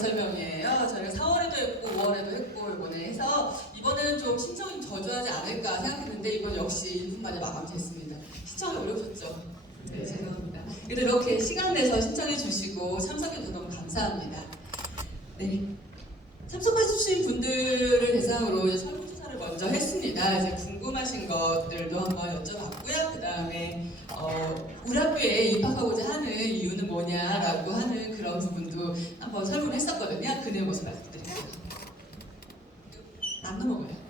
설명이에요. 저희가 4월에도 했고 5월에도 했고 이번에 해서 이번에는 좀 신청이 저조하지 않을까 생각했는데 이번 역시 1분 만에 마감됐습니다. 신청이 어려우셨죠? 네, 죄송합니다. 그래도 이렇게 시간 내서 신청해 주시고 참석해 주셔서 너무 감사합니다. 네, 참석해주신 분들을 대상으로 이제 설문조사를 먼저 했습니다. 이제 궁금하신 것들도 한번 여쭤봤고요. 그 다음에 우리 학교에 입학하고자 하는 이유는 뭐냐라고 하는 그런 부분도 한번 설문을 했었거든요. 그 내용 모습 말씀드릴게요. 안 넘어가요.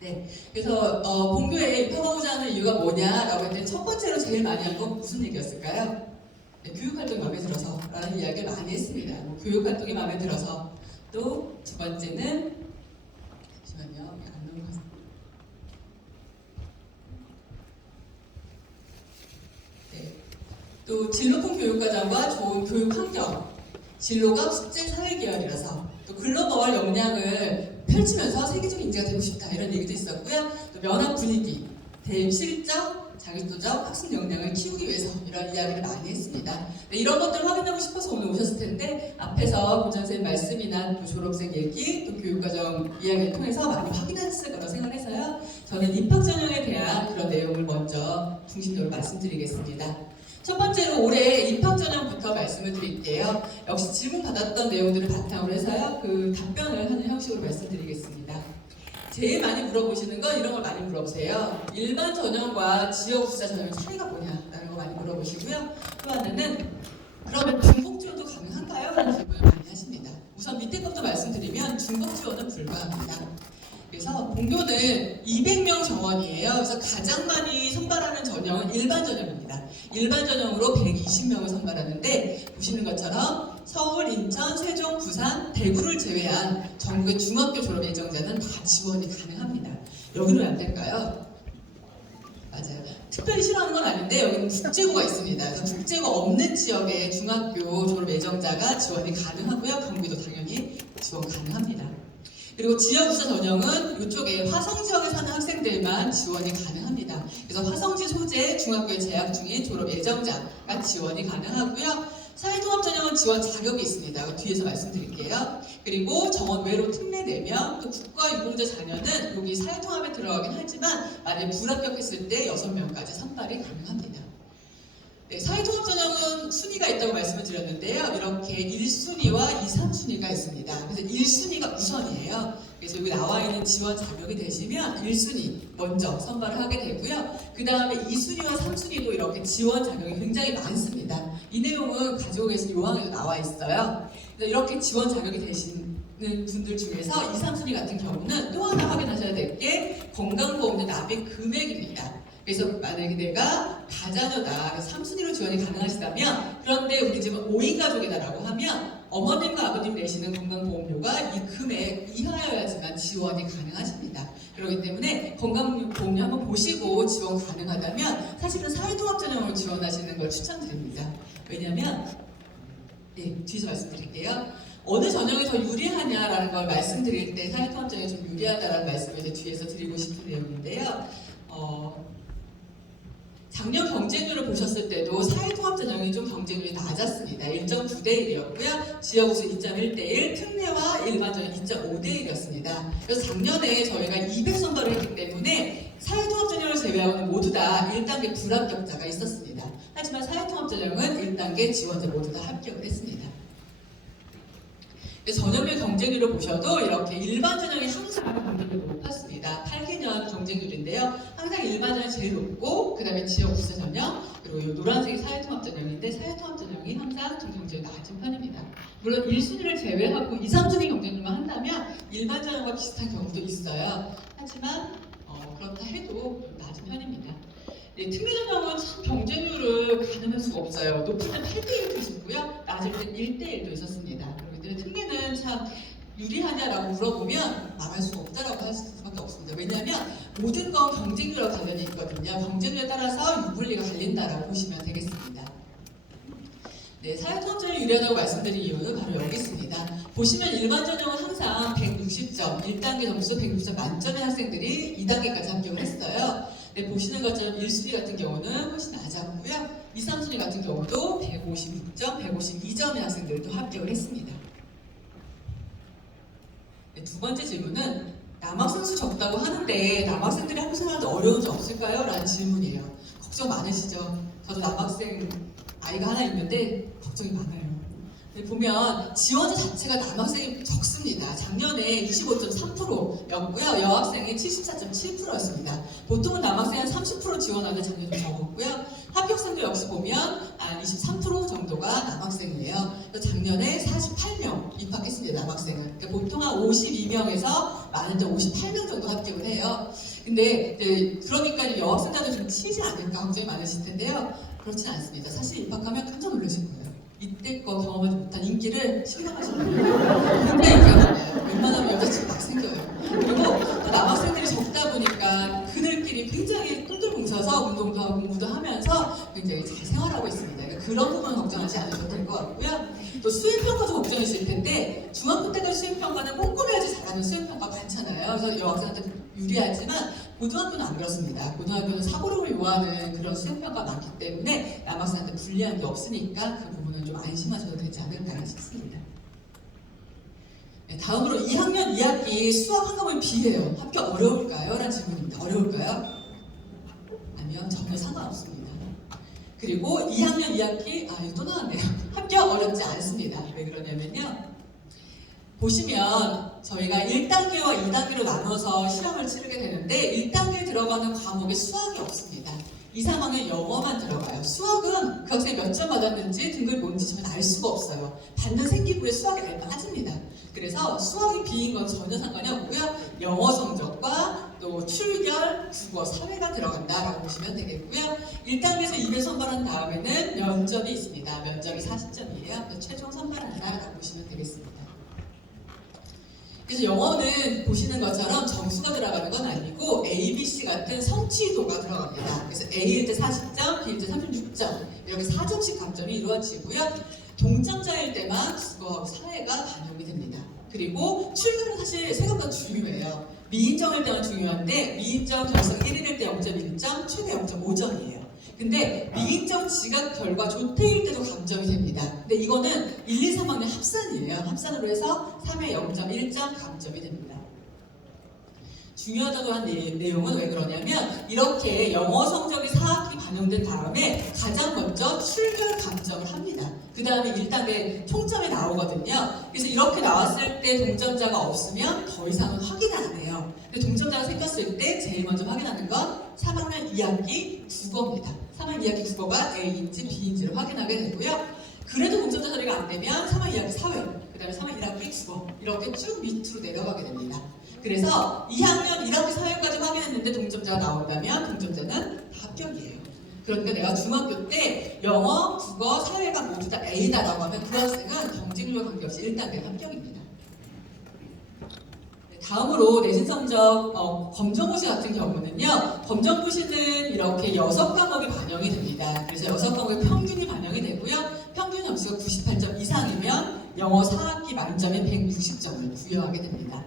네, 그래서 본교에 입학하고자 하는 이유가 뭐냐라고 했더니 첫 번째로 제일 많이 한 건 무슨 얘기였을까요? 네, 교육활동이 마음에 들어서 라는 이야기를 많이 했습니다. 교육활동이 마음에 들어서. 또 두 번째는 잠시만요. 안 넘어가서. 네. 또 질 높은 교육과정과 좋은 교육환경, 진로가 국제 사회계열이라서 또 글로벌 역량을 펼치면서 세계적 인재가 되고 싶다 이런 얘기도 있었고요. 또 면학 분위기, 대입 실적, 자기도적 학습 역량을 키우기 위해서 이런 이야기를 많이 했습니다. 네, 이런 것들을 확인하고 싶어서 오늘 오셨을 텐데 앞에서 고전쌤 말씀이나 또 졸업생 얘기, 또 교육과정 이야기를 통해서 많이 확인하셨을 거라고 생각해서요. 저는 입학 전형에 대한 그런 내용을 먼저 중심적으로 말씀드리겠습니다. 첫 번째로 올해 입학 전형부터 말씀을 드릴게요. 역시 질문 받았던 내용들을 바탕으로 해서요. 그 답변을 하는 형식으로 말씀드리겠습니다. 제일 많이 물어보시는 건 이런 걸 많이 물어보세요. 일반 전형과 지역수사 전형의 차이가 뭐냐라는 거 많이 물어보시고요. 또 하나는 그러면 중복 지원도 가능한가요? 라는 질문을 많이 하십니다. 우선 밑에 것도 말씀드리면 중복 지원은 불가합니다. 그래서 본교는 200명 정원이에요. 그래서 가장 많이 선발하는 전형은 일반 전형입니다. 일반 전형으로 120명을 선발하는데 보시는 것처럼 서울, 인천, 세종, 부산, 대구를 제외한 전국의 중학교 졸업 예정자는 다 지원이 가능합니다. 여기는 왜 안 될까요? 맞아요. 특별히 싫어하는 건 아닌데 여기는 국제고가 있습니다. 그래서 국제고 없는 지역의 중학교 졸업 예정자가 지원이 가능하고요. 경기도 당연히 지원 가능합니다. 그리고 지역수사 전형은 이쪽에 화성 지역에 사는 학생들만 지원이 가능합니다. 그래서 화성지 소재 중학교에 재학 중인 졸업 예정자가 지원이 가능하고요. 사회통합 전형은 지원 자격이 있습니다. 뒤에서 말씀드릴게요. 그리고 정원 외로 특례 4명, 또 국가유공자 자녀는 여기 사회통합에 들어가긴 하지만 만약에 불합격했을 때 6명까지 선발이 가능합니다. 네, 사회통합 전형은 순위가 있다고 말씀을 드렸는데요. 이렇게 1순위와 2, 3순위가 있습니다. 그래서 1순위가 우선이에요. 그래서 여기 나와 있는 지원 자격이 되시면 1순위 먼저 선발을 하게 되고요. 그 다음에 2순위와 3순위도 이렇게 지원 자격이 굉장히 많습니다. 이 내용은 가지고 계신 요항에도 나와 있어요. 그래서 이렇게 지원 자격이 되시는 분들 중에서 2, 3순위 같은 경우는 또 하나 확인하셔야 될 게 건강보험료 납입 금액입니다. 그래서 만약에 내가 다자녀다, 그래서 3순위로 지원이 가능하시다면 그런데 우리 집은 5인 가족이다라고 하면 어머님과 아버님 내시는 건강보험료가 이 금액 이하여야지만 지원이 가능하십니다. 그렇기 때문에 건강보험료 한번 보시고 지원 가능하다면 사실은 사회통합 전형으로 지원하시는 걸 추천드립니다. 왜냐하면 네, 뒤에서 말씀드릴게요. 어느 전형이 더 유리하냐라는 걸 말씀드릴 때 사회통합 전형이 좀 유리하다라는 말씀을 이제 뒤에서 드리고 싶은 내용인데요. 작년 경쟁률을 보셨을 때도 사회통합 전형이 좀 경쟁률이 낮았습니다. 1.9대 1이었고요. 지역우수 2.1대 1, 특례와 일반 전형 2.5대 1이었습니다. 그래서 작년에 저희가 200 선발을 했기 때문에 사회통합 전형을 제외하고는 모두 다 1단계 불합격자가 있었습니다. 하지만 사회통합 전형은 1단계 지원자 모두 다 합격을 했습니다. 전형별 경쟁률을 보셔도 이렇게 일반 전형이 항상 경쟁률이 높았습니다. 8개년 경쟁률인데요. 항상 일반 전형이 제일 높고 그 다음에 지역우수 전형 그리고 이 노란색이 사회통합 전형인데 사회통합 전형이 항상 좀 경쟁률이 낮은 편입니다. 물론 1순위를 제외하고 2, 3순위 경쟁률만 한다면 일반 전형과 비슷한 경우도 있어요. 하지만 그렇다 해도 낮은 편입니다. 네, 특례 전형은 참 경쟁률을 가늠할 수가 없어요. 높을 때 8대1도 있었고요. 낮을 때 1대1도 있었습니다. 그렇기 때문에 특례는 참 유리하냐라고 물어보면 말할 수 없다라고 할 수밖에 없습니다. 왜냐하면 모든 건 경쟁률과 관련이 있거든요. 경쟁률에 따라서 유불리가 갈린다라고 보시면 되겠습니다. 네, 사회통합 전형이 유리하다고 말씀드린 이유는 바로 여기 있습니다. 보시면 일반 전형은 항상 160점, 1단계 점수 160점 만점의 학생들이 2단계까지 합격을 했어요. 네, 보시는 것처럼 1순위 같은 경우는 훨씬 낮았고요. 2, 3순위 같은 경우도 156점, 152점의 학생들도 합격을 했습니다. 네, 두 번째 질문은 남학생 수 적다고 하는데 남학생들이 학교 생활도 어려운 점 없을까요? 라는 질문이에요. 걱정 많으시죠? 저도 남학생 아이가 하나 있는데 걱정이 많아요. 보면 지원자 자체가 남학생이 적습니다. 작년에 25.3%였고요. 여학생이 74.7%였습니다. 보통은 남학생이 한 30% 지원하는 작년이 좀 적었고요. 합격생도 역시 보면 한 23% 정도가 남학생이에요. 작년에 48명 입학했습니다. 남학생은. 그러니까 보통 한 52명에서 많은데 58명 정도 합격을 해요. 근데 그러니까 여학생들도 좀 치이지 않을까 걱정이 많으실 텐데요. 그렇진 않습니다. 사실 입학하면 깜짝 놀라실 거예요. 이때껏 경험하지 못한 인기를 실감하실 거예요. 굉장히 인기가 많아요. 웬만하면 여자친구 막 생겨요. 그리고 또 남학생들이 적다 보니까 그들끼리 굉장히 똘똘 뭉쳐서 운동도 하고 공부도 하면서 굉장히 잘 생활하고 있습니다. 그러니까 그런 부분 걱정하지 않으셔도 될 것 같고요. 또 수행평가도 걱정이실 텐데 중학교 때까지 수행평가는 꼼꼼해야지 잘하는 수행평가 많잖아요. 그래서 여학생한테 유리하지만 고등학교는 안 그렇습니다. 고등학교는 사고력을 요하는 그런 수행평가가 많기 때문에 남학생한테 불리한 게 없으니까 그 부분은 좀 안심하셔도 되지 않을까 싶습니다. 네, 다음으로 2학년 2학기 수학 한 과목이 B예요. 합격 어려울까요? 라는 질문입니다. 어려울까요? 아니요, 전혀 상관없습니다. 그리고 2학년 2학기, 이거 또 나왔네요. 합격 어렵지 않습니다. 왜 그러냐면요. 보시면 저희가 1단계와 2단계로 나눠서 시험을 치르게 되는데 1단계에 들어가는 과목에 수학이 없습니다. 2, 3학년 영어만 들어가요. 수학은 그 학생이 몇 점 받았는지 등급이 뭔지 저는 알 수가 없어요. 받는 생기부에 수학이 잘 빠집니다. 그래서 수학이 B인 건 전혀 상관이 없고요. 영어 성적과 또 출결, 국어, 사회가 들어간다라고 보시면 되겠고요. 1단계에서 200 선발한 다음에는 면접이 있습니다. 면접이 40점이에요. 최종 선발한다라고 보시면 되겠습니다. 그래서 영어는 보시는 것처럼 점수가 들어가는 건 아니고 A, B, C 같은 성취도가 들어갑니다. 그래서 A일 때 40점, B일 때 36점 이렇게 4점씩 감점이 이루어지고요. 동점자일 때만 국어하고 사회가 반영이 됩니다. 그리고 출결은 사실 생각보다 중요해요. 미인정일 때만 중요한데 미인정 결성 1일일 때 0.1점, 최대 0.5점이에요. 근데 미인정 지각 결과 조퇴일 때도 감점이 됩니다. 근데 이거는 1, 2, 3학년 합산이에요. 합산으로 해서 3회 0.1점 감점이 됩니다. 중요하다고 한 내용은 왜 그러냐면 이렇게 영어 성적이 4학기 반영된 다음에 가장 먼저 출결 감점을 합니다. 그 다음에 1단계 총점이 나오거든요. 그래서 이렇게 나왔을 때 동점자가 없으면 더 이상은 확인 안 해요. 근데 동점자가 생겼을 때 제일 먼저 확인하는 건 3학년 2학기 국어입니다. 3학년 2학기 국어가 A인지 B인지를 확인하게 되고요. 그래도 동점자 처리가 안 되면 3학년 2학기 사회, 그 다음에 3학년 1학기 국어 이렇게 쭉 밑으로 내려가게 됩니다. 그래서 2학년 1학기 사회까지 확인했는데 동점자가 나온다면 동점자는 다 합격이에요. 그러니까 내가 중학교 때 영어, 국어, 사회가 모두 다 A다라고 하면 그 학생은 경쟁률과 관계없이 1단계 합격입니다. 다음으로 내신 성적 검정고시 같은 경우는요. 검정고시는 이렇게 6과목이 반영이 됩니다. 그래서 6과목의 평균이 반영이 되고요. 평균 점수가 98점 이상이면 영어 4학기 만점에 160점을 부여하게 됩니다.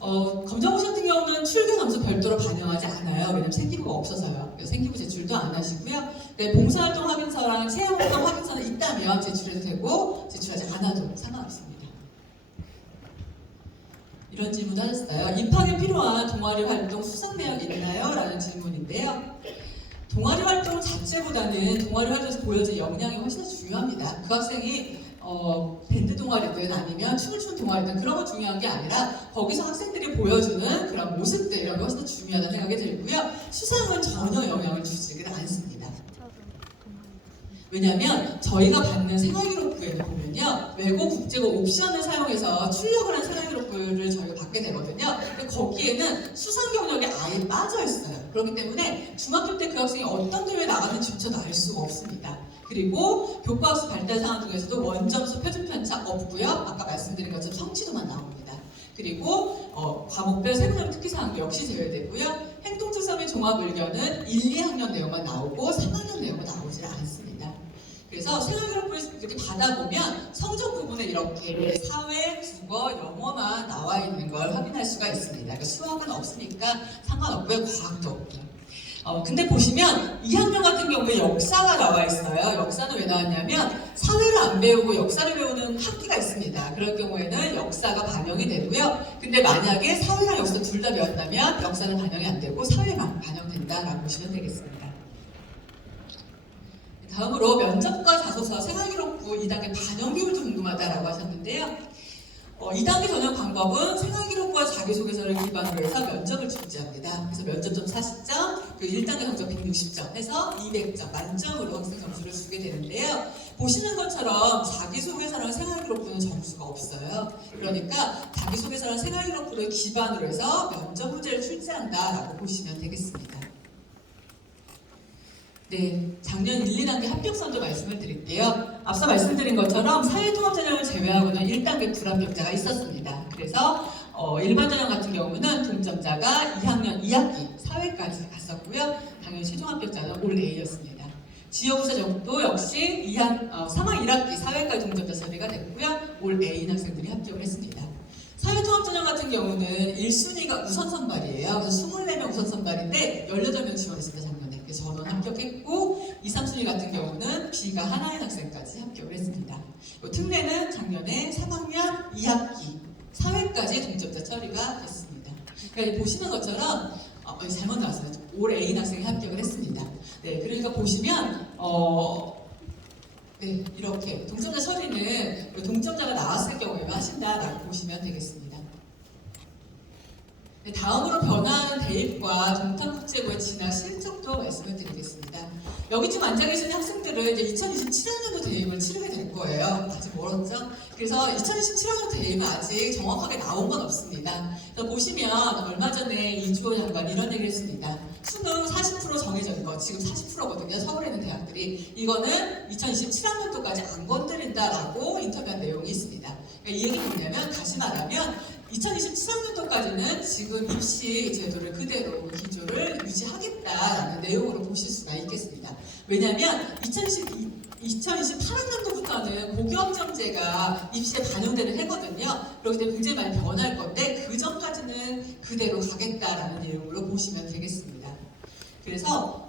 검정고시 같은 경우는 출교 점수 별도로 반영하지 않아요. 왜냐면 생기부가 없어서요. 생기부 제출도 안 하시고요. 네, 봉사활동 확인서랑 체험활동 확인서는 있다면 제출해도 되고 제출하지 않아도 상관없습니다. 이런 질문도 하셨어요. 입학에 필요한 동아리 활동 수상 내역이 있나요? 라는 질문인데요. 동아리 활동 자체보다는 동아리 활동에서 보여진 역량이 훨씬 더 중요합니다. 그 학생이 밴드 동아리든 아니면 춤을 추는 동아리든 그런 건 중요한 게 아니라 거기서 학생들이 보여주는 그런 모습들 이런 게 훨씬 더 중요하다는 생각이 들고요. 수상은 전혀 영향을 주지는 않습니다. 왜냐하면 저희가 받는 생활기록부에는 보면요. 외고 국제고 옵션을 사용해서 출력을 한 생활기록부를 저희가 받게 되거든요. 근데 거기에는 수상 경력이 아예 빠져 있어요. 그렇기 때문에 중학교 때 그 학생이 어떤 대회에 나가는지조차도 알 수가 없습니다. 그리고 교과학습 발달 상황 중에서도 원점수 표준 편차 없고요. 아까 말씀드린 것처럼 성취도만 나옵니다. 그리고 과목별 세부적 특기사항도 역시 제외되고요. 행동특성의 종합의견은 1, 2학년 내용만 나오고 3학년 내용은 나오지 않습니다. 그래서 생활기록부를 이렇게 받아보면 성적 부분에 이렇게 사회, 국어, 영어만 나와 있는 걸 확인할 수가 있습니다. 그러니까 수학은 없으니까 상관없고요. 과학도 없고요. 근데 보시면 2학년 같은 경우에 역사가 나와 있어요. 역사는 왜 나왔냐면 사회를 안 배우고 역사를 배우는 학기가 있습니다. 그럴 경우에는 역사가 반영이 되고요. 근데 만약에 사회랑 역사 둘 다 배웠다면 역사는 반영이 안 되고 사회만 반영된다라고 보시면 되겠습니다. 다음으로 면접과 자소서, 생활기록부 2단계 반영 비율도 궁금하다라고 하셨는데요. 2단계 전형 방법은 생활기록부와 자기소개서를 기반으로 해서 면접을 출제합니다. 그래서 면접점 40점, 그리고 1단계 성적 160점 해서 200점 만점으로 학생 점수를 주게 되는데요. 보시는 것처럼 자기소개서랑 생활기록부는 점수가 없어요. 그러니까 자기소개서랑 생활기록부를 기반으로 해서 면접 문제를 출제한다라고 보시면 되겠습니다. 네, 작년 1, 2단계 합격선도 말씀을 드릴게요. 앞서 말씀드린 것처럼 사회통합전형을 제외하고는 1단계 불합격자가 있었습니다. 그래서 일반 전형 같은 경우는 동점자가 2학년 2학기 사회까지 갔었고요. 당연히 최종 합격자는 올 A였습니다. 지역부사정도 역시 3학 1학기 사회까지 동점자 처리가 됐고요. 올 A인 학생들이 합격을 했습니다. 사회통합전형 같은 경우는 1순위가 우선 선발이에요. 그래서 24명 우선 선발인데 18명 지원했습니다, 작년에. 그래서 저는 합격했고 2, 3순위 같은 경우는 B가 하나인 학생까지 합격을 했습니다. 특례는 작년에 3학년 2학기 사회까지 동점자 처리가 됐습니다. 그러니까 보시는 것처럼 잘못 나왔어요. 올 A인 학생이 합격을 했습니다. 네, 그러니까 보시면 네, 이렇게 동점자 처리는 동점자가 나왔을 경우에만 하신다라고 보시면 되겠습니다. 네, 다음으로 변화하는 대입과 동탄국제고의 진학 실적도 말씀을 드리겠습니다. 여기 지금 앉아 계시는 학생들은 이제 2027학년도 대입을 치르게 될 거예요. 아직 멀었죠? 그래서 2027학년 대입은 아직 정확하게 나온 건 없습니다. 그래서 보시면 얼마 전에 이주호 장관이 이런 얘기를 했습니다. 수능 40% 정해진 거, 지금 40%거든요. 서울에 있는 대학들이. 이거는 2027학년도까지 안 건드린다라고 인터뷰한 내용이 있습니다. 그러니까 이 얘기는 뭐냐면, 다시 말하면 2027학년도까지는 지금 입시 제도를 그대로 기조를 유지하겠다라는 내용으로 보실 수가 있겠습니다. 왜냐하면 2028학년도부터는 고교학점제가 입시에 반영되는 해거든요. 그렇기 때문에 굉장히 많이 변할 건데 그 전까지는 그대로 가겠다라는 내용으로 보시면 되겠습니다. 그래서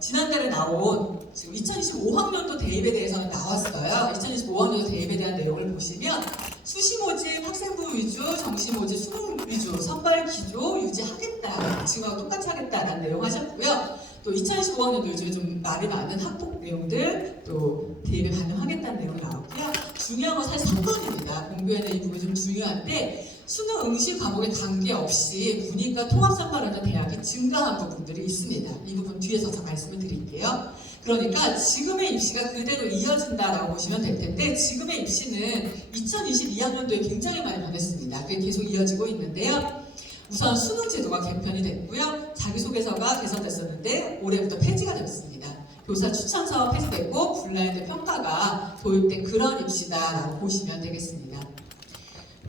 지난달에 나온 지금 2025학년도 대입에 대해서는 나왔어요. 2025학년도 대입에 대한 내용을 보시면 수시 모집, 학생부 위주, 정시 모집, 수능 위주, 선발 기조 유지하겠다. 지금하고 똑같이 하겠다라는 내용 하셨고요. 또 2025학년도 요즘에 좀 말이 많은 학폭 내용들 또 대입에 반영하겠다는 내용이 나왔고요. 중요한 건 사실 3번입니다. 공부에는 이 부분이 좀 중요한데 수능 응시 과목에 관계없이 문이과 통합 선발하는 대학이 증가한 부분들이 있습니다. 이 부분 뒤에서 더 말씀을 드릴게요. 그러니까 지금의 입시가 그대로 이어진다라고 보시면 될 텐데 지금의 입시는 2022학년도에 굉장히 많이 변했습니다. 그게 계속 이어지고 있는데요. 우선 수능 제도가 개편이 됐고요. 자기소개서가 개선됐었는데 올해부터 폐지가 됐습니다. 교사 추천 사업 폐지됐고 블라인드 평가가 도입된 그런 입시다라고 보시면 되겠습니다.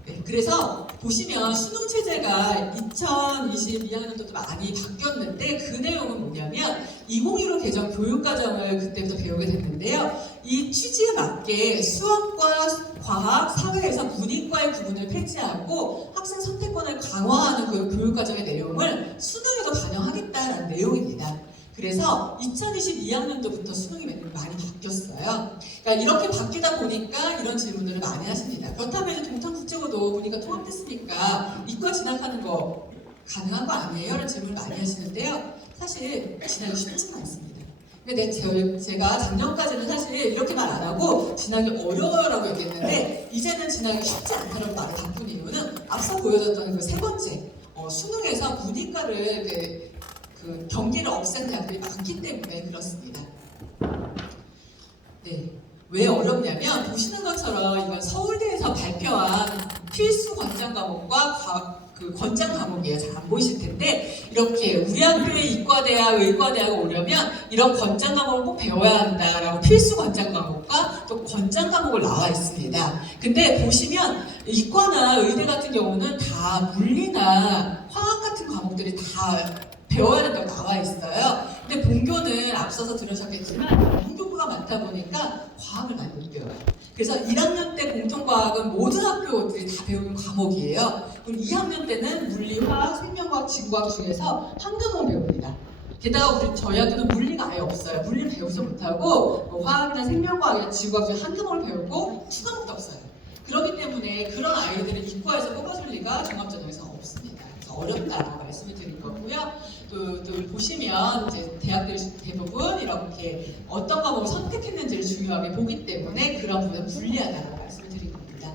네, 그래서 보시면 수능 체제가 2022학년도도 많이 바뀌었는데 그 내용은 뭐냐면 2015 개정 교육과정을 그때부터 배우게 됐는데요. 이 취지에 맞게 수학과 과학, 사회에서 문이과의 구분을 폐지하고 학생 선택권을 강화하는 그 교육과정의 내용을 수능에도 반영하겠다는 내용입니다. 그래서 2022학년도부터 수능이 많이 바뀌었어요. 그러니까 이렇게 바뀌다 보니까 이런 질문들을 많이 하십니다. 그렇다면 동탄국제고도 보니까 통합됐으니까 이과 진학하는 거 가능한 거 아니에요? 라는 질문을 많이 하시는데요. 사실 진학이 쉽지는 않습니다. 근데 제가 작년까지는 사실 이렇게 말 안 하고 진학이 어려워요라고 얘기했는데 이제는 진학이 쉽지 않다는 말을 바꾼 이유는 앞서 보여줬던 그 세 번째 수능에서 문이과를 그 경기를 억센 대학들이 많기 때문에 그렇습니다. 네, 왜 어렵냐면 보시는 것처럼 이건 서울대에서 발표한 필수 권장 과목과 그 권장 과목이에요. 잘 안 보이실 텐데 이렇게 우리 학교의 이과대학, 의과대학을 오려면 이런 권장 과목을 꼭 배워야 한다라고 필수 권장 과목과 또 권장 과목을 나와 있습니다. 근데 보시면 이과나 의대 같은 경우는 다 물리나 화학 같은 과목들이 다 배워야 된다고 나와 있어요. 근데 본교는 앞서서 들으셨겠지만 본교과가 많다 보니까 과학을 많이 못 배워요. 그래서 1학년 때 공통과학은 모든 학교들이 다 배우는 과목이에요. 그리고 2학년 때는 물리, 화학, 생명과학, 지구과학 중에서 한 과목을 배웁니다. 게다가 저희 학교는 물리가 아예 없어요. 물리 배우지 못하고 화학이나 생명과학이나 지구과학 중 한 과목을 배우고 수과목도 없어요. 그렇기 때문에 그런 아이들은 이과에서 뽑아줄 리가 종합전형에서 없습니다. 그래서 어렵다라고 말씀을 드린 거고요. 또 보시면 이제 대학들 대부분 이렇게 어떤 과목을 선택했는지를 중요하게 보기 때문에 그런 부분은 불리하다고 말씀을 드린 겁니다.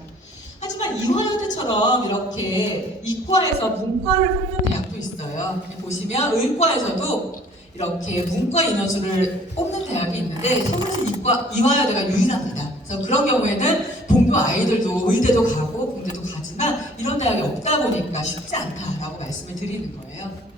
하지만 이화여대처럼 이렇게 이과에서 문과를 뽑는 대학도 있어요. 보시면 의과에서도 이렇게 문과 인원수를 뽑는 대학이 있는데 서울시 이화여대가 유일합니다. 그래서 그런 경우에는 본교 아이들도 의대도 가고 공대도 가지만 이런 대학이 없다 보니까 쉽지 않다라고 말씀을 드리는 거예요.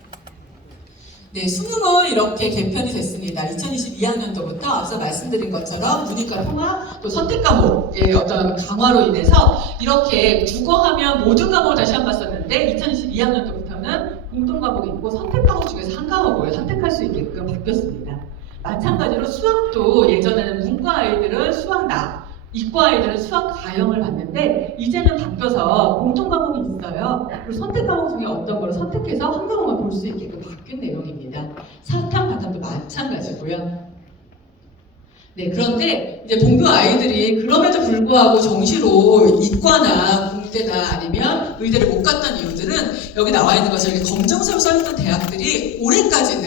네, 수능은 이렇게 개편이 됐습니다. 2022학년도부터 앞서 말씀드린 것처럼 문이과 통합, 또 선택 과목의 어떤 강화로 인해서 이렇게 국어하면 모든 과목을 다 시험 봤었는데 2022학년도부터는 공통 과목이 있고 선택 과목 중에서 한 과목을 선택할 수 있게끔 바뀌었습니다. 마찬가지로 수학도 예전에는 문과 아이들은 수학 나, 이과 아이들은 수학 가형을 봤는데 이제는 바뀌어서 공통 과목이 있어요. 그리고 선택 과목 중에 어떤 걸 선택해서 한 과목만 볼 수 있게끔 바뀐 내용입니다. 사탐, 바탐도 마찬가지고요. 네, 그런데 이제 본교 아이들이 그럼에도 불구하고 정시로 이과나 공대나 아니면 의대를 못 갔던 이유들은 여기 나와 있는 것처럼 이렇게 검정색으로 써있던 대학들이 올해까지는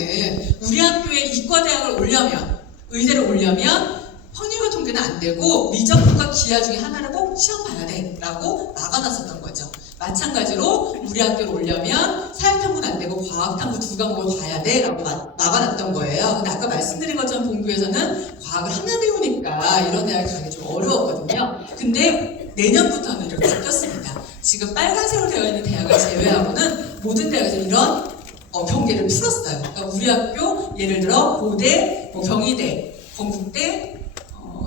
우리 학교에 이과대학을 오려면 의대를 오려면 확률과 통계는 안 되고 미적분과 기하 중에 하나를 꼭 시험 봐야 돼 라고 막아놨었던 거죠. 마찬가지로 우리 학교로 오려면 사회탐구는 안 되고 과학탐구 두 과목을 봐야 돼 라고 막아놨던 거예요. 근데 아까 말씀드린 것처럼 본교에서는 과학을 하나 배우니까 이런 대학에 가기 좀 어려웠거든요. 근데 내년부터는 이렇게 바뀌었습니다. 지금 빨간색으로 되어 있는 대학을 제외하고는 모든 대학에서 이런 경계를 풀었어요. 그러니까 우리 학교 예를 들어 고대, 경희대, 건국대,